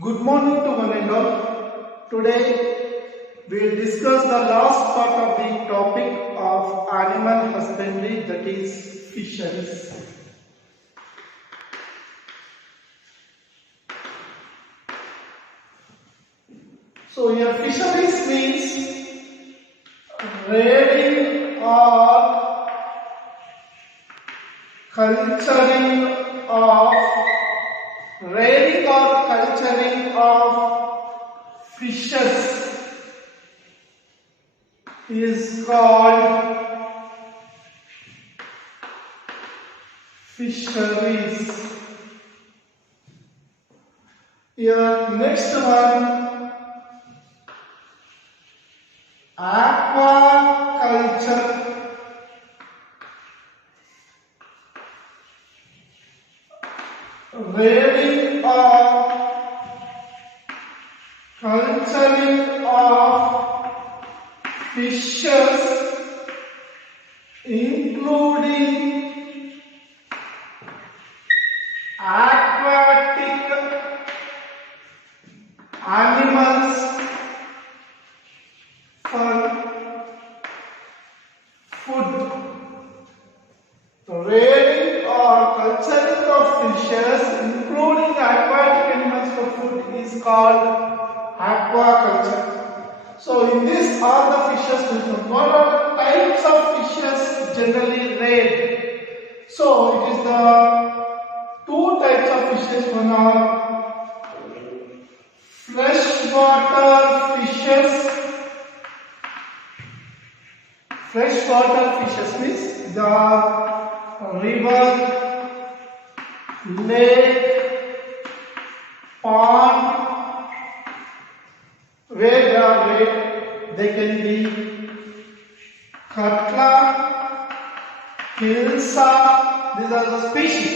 Good morning to one and all. Today we will discuss the last part of the topic of animal husbandry, that is fisheries. So here fisheries means rearing or culturing of fishes is called fisheries. Here next one, aquaculture. Rearing or culturing of fishes, including aquatic animals for food. Rearing or culturing of fishes, including aquatic animals for food, is called aquaculture. So in this all the fishes will come. What are the types of fishes generally reared? So it is the two types of fishes. One are freshwater fishes. Freshwater fishes means the river, lake, pond, where they are raised. They can be Katla, Hilsa. These are the species.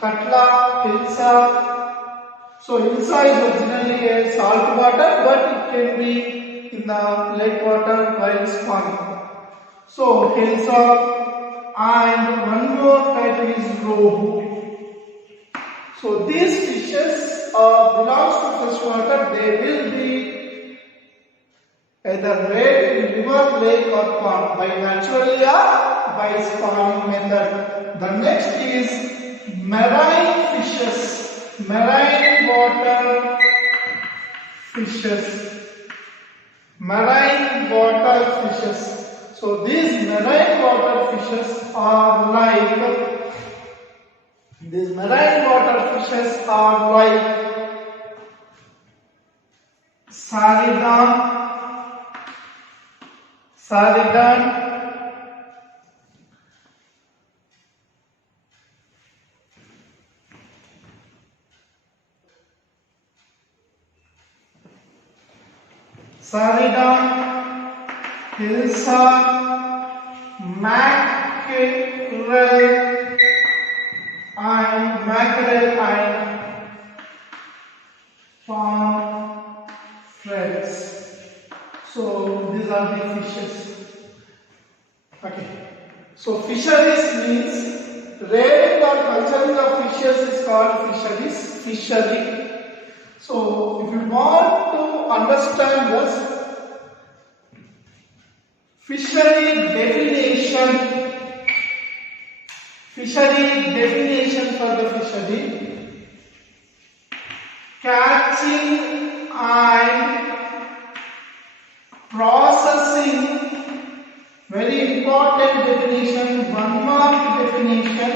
Katla, Hilsa. So Hilsa is originally a salt water, but it can be in the lake water while spawning. So Hilsa. And one more type is rohu. So these fishes belongs to freshwater. They will be either raised in river, lake or pond by naturally or by spawning method. The next is marine fishes. Marine water fishes. Marine water fishes. So these marine water fishes are like Saridan, Hilsa, mackerel and pomfrets. So these are the fishes. Okay. So fisheries means rearing or culturing of fishes is called fisheries. Fishery. So if you want to understand this fishery definition for the fishery: catching and processing. Very important definition, one mark definition.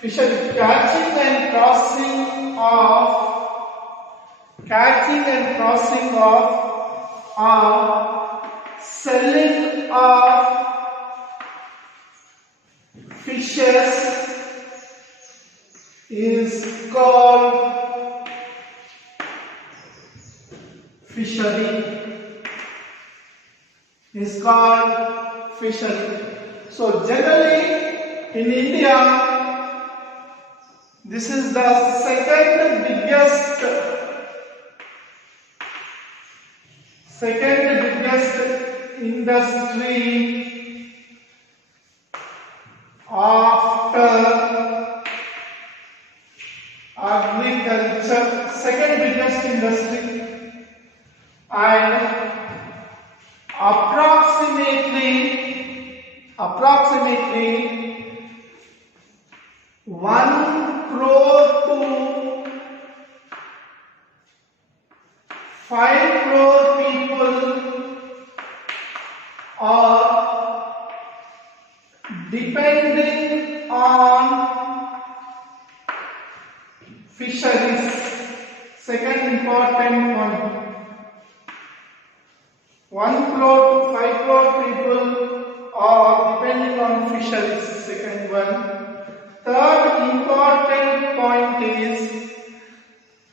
Fishery: catching and processing of selling of fishes is called fishery. So generally in India, this is the second biggest industry after agriculture second biggest industry, and approximately 1 crore to 5 crore people are depending on fisheries. Second important one. 1 crore to 5 crore people are depending on fisheries. Second one. Third important point is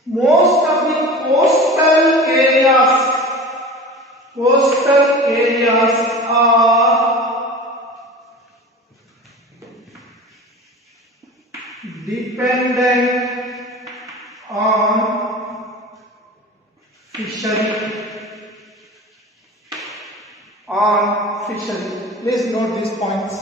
most of the coastal areas are dependent on fishery. Please note these points.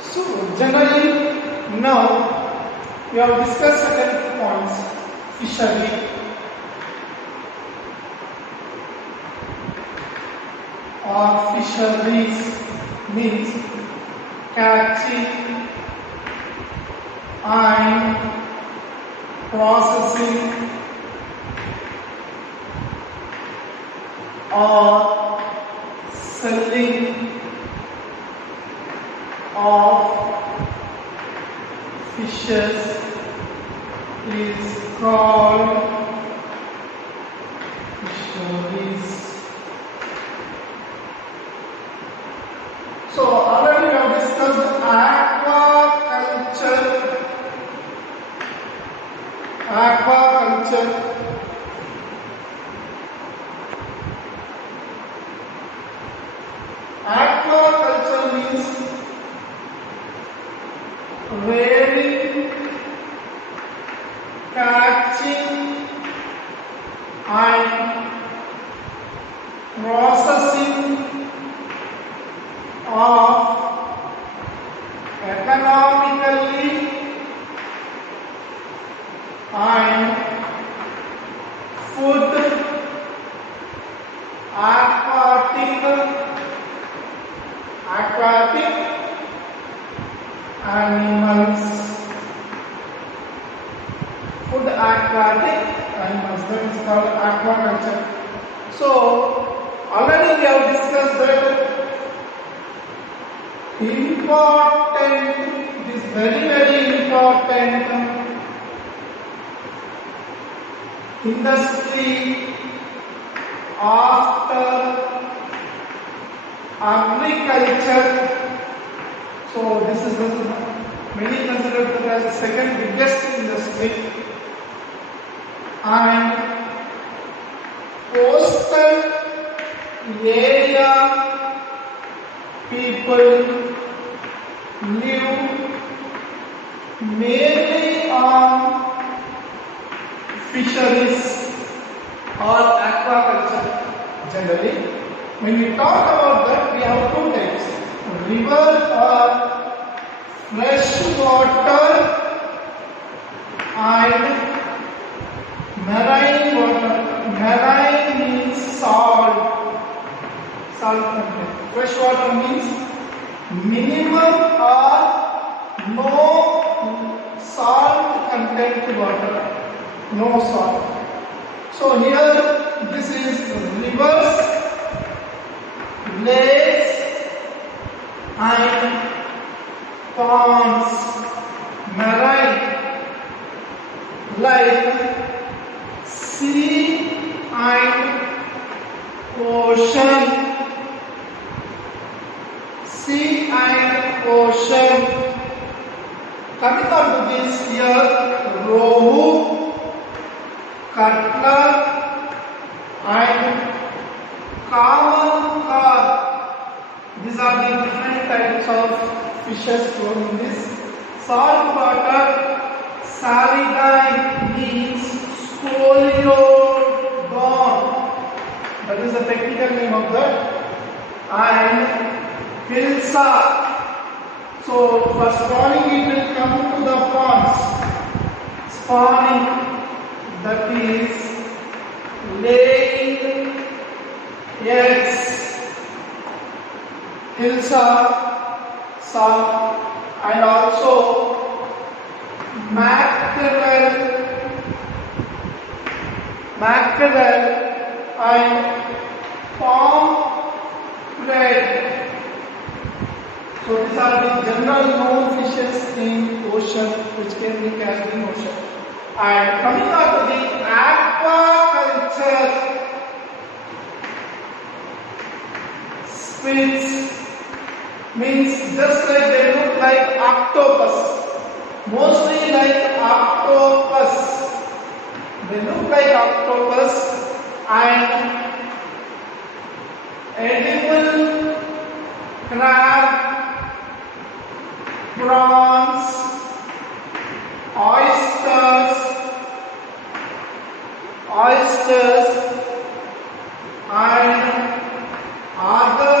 So generally now we have discussed certain points. Fishery, or fisheries means catching and processing or selling of fishes is called fisheries. So already we have discussed aquaculture. Aquaculture means rearing, catching and processing of economically and food aquatic animals. Food aquatic animals, that is called aquaculture. So already we have discussed that important, it is very important industry after agriculture. So this is many consider it as the second biggest industry, and coastal area people live mainly on fisheries or aquaculture. Generally, when we talk about that, we have two types: river or fresh water and marine water. Marine means salt content. Fresh water means minimum no salt content water, no salt. So here this is rivers, lakes and ponds, marine, like sea and ocean, sea and ocean. Coming on to this here, rohu, katla and common carp. These are the different types of fishes grown in this saltwater. Saridine means scoliodon. That is the technical name of that. And pilsa. So for spawning it will come to the ponds. Spawning, that is laying eggs. Hilsa, salt, and also mackerel and pomfret. So these are the general known fishes in ocean which can be catched in ocean. And coming on to the aquaculture, squids means just like they look like octopus, mostly like octopus. They look like octopus and edible crab, prawns, oysters and other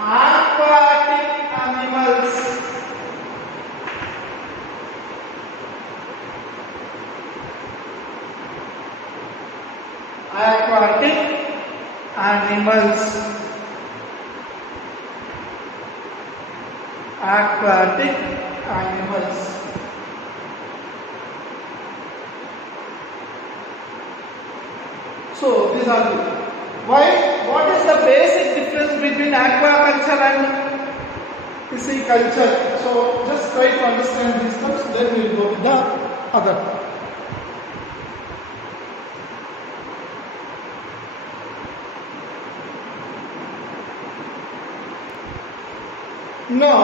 aquatic animals. Aquatic animals. Aquatic animals. So these are the why. What is the basic difference between aquaculture and pisciculture? So just try to understand these terms. Then we will go with the other part. Now,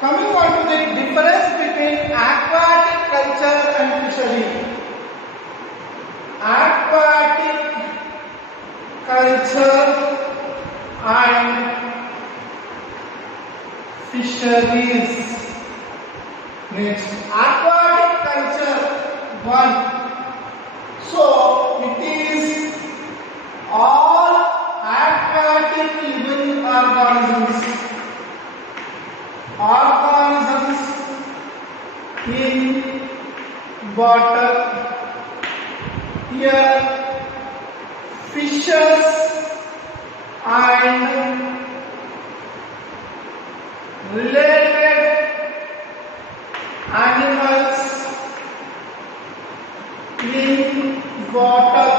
coming on to the difference between aquatic culture and fishery. Aquatic culture and fisheries. Next, aquatic culture 1. So, it is all aquatic living organisms in water. Here fishes and related animals in water.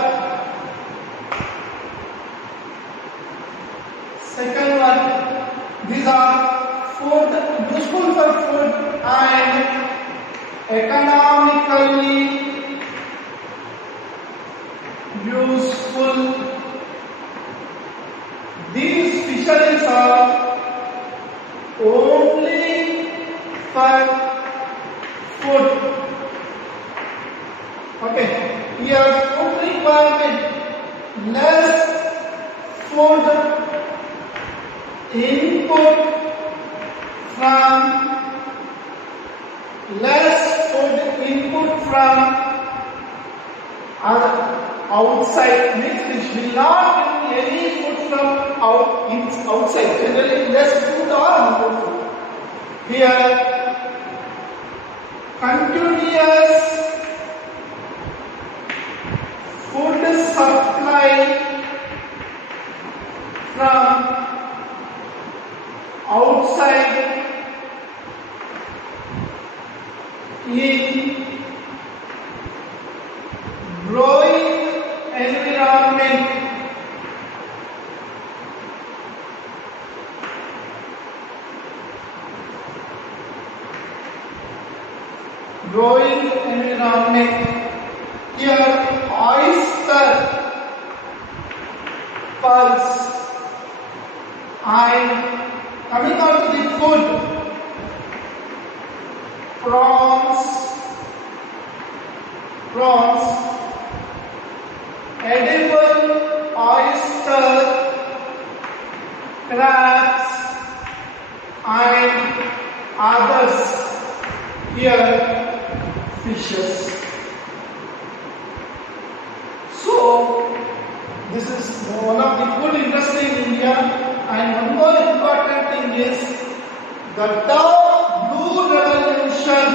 Second one, these are food, useful for food and economically useful. These fisheries are only for food. Okay, here food requirement, less food input from outside, means which will not bring any food from outside. Generally less food or more food. Here continuous food supply from outside growing environment. Here, oyster, pearls, and coming on to the food, prawns, edible oyster, crabs, and others. Here, fishes. So, this is one of the food industry in India, and one more important thing is the term blue revolution.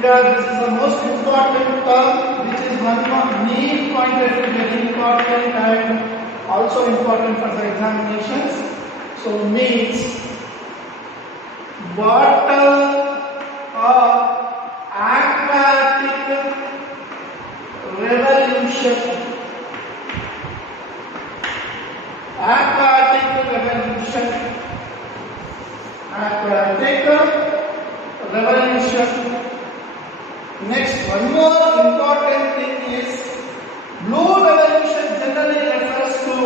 Here, this is the most important term, which is one more main point that is very important and also important for the examinations. So, means water or aquatic revolution. Aquatic revolution. Next, one more important thing is blue revolution generally refers to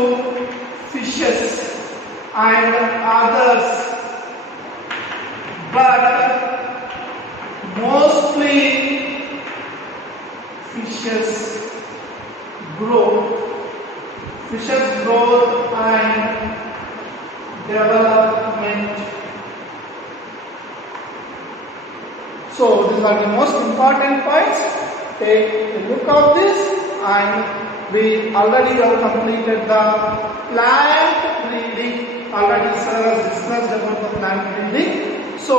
fishes and others, but mostly fishes growth and development. So these are the most important points. Take a look of this, and we already have completed the plant breeding. Already sir has discussed about the plant breeding. So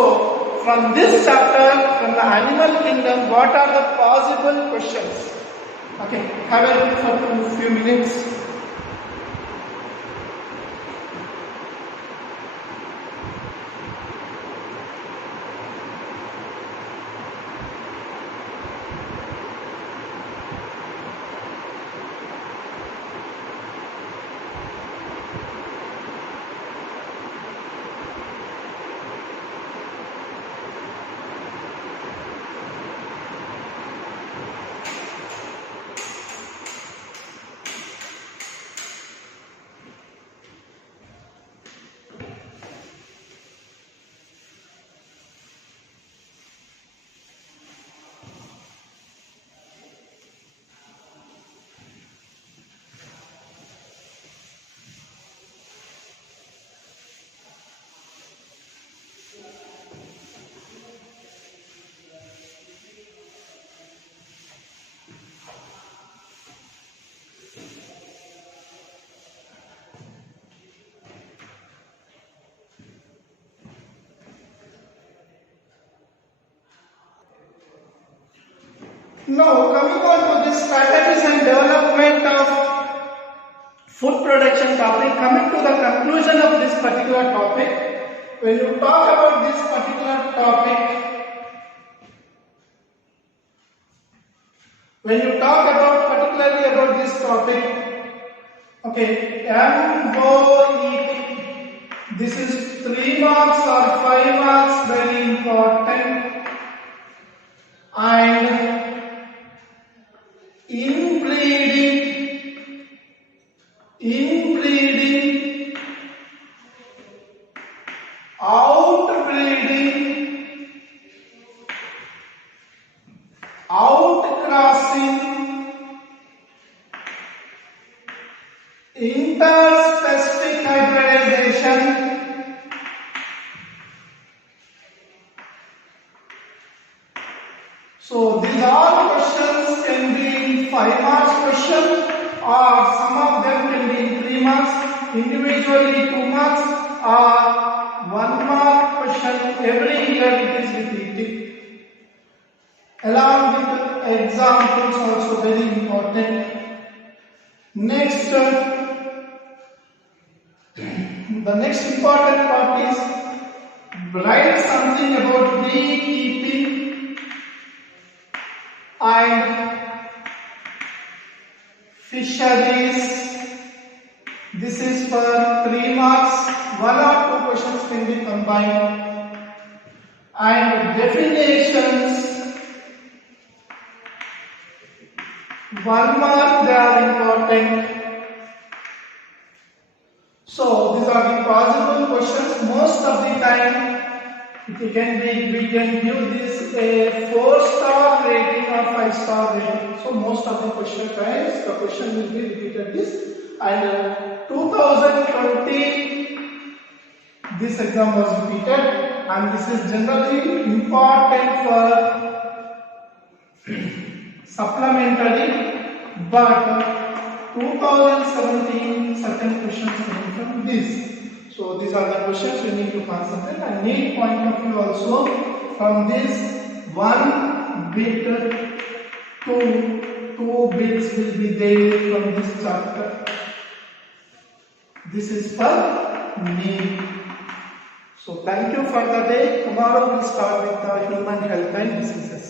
from this chapter, from the animal kingdom, what are the possible questions? Okay, have a look for a few minutes. Now, coming on to the strategies and development of food production topic, coming to the conclusion of this particular topic, when you talk about this particular topic, particularly about this topic, okay, MOET, this is 3 marks or 5 marks, very important, and inbreeding, outbreeding, outcrossing, interspecific hybridization, so these all questions can be in 5 marks question, or some of them can be in 3 marks, individually 2 marks, or 1 mark question. Every year it is repeated. Along with examples also very important. Next, the next important part is write something about beekeeping and fisheries. This is for 3 marks. 1 or 2 questions can be combined. and definitions. 1 mark, they are important. So these are the possible questions. Most of the time we can give this a 4-star rating or 5-star rating. So most of the question times the question will be repeated this, and 2020 this exam was repeated, and this is generally important for supplementary, but 2017 certain questions coming from this. So these are the questions you need to concentrate, and need point of view also from this 1 bit to 2 bits will be there from this chapter. This is for me. So thank you for the day. Tomorrow we'll start with the human health and diseases.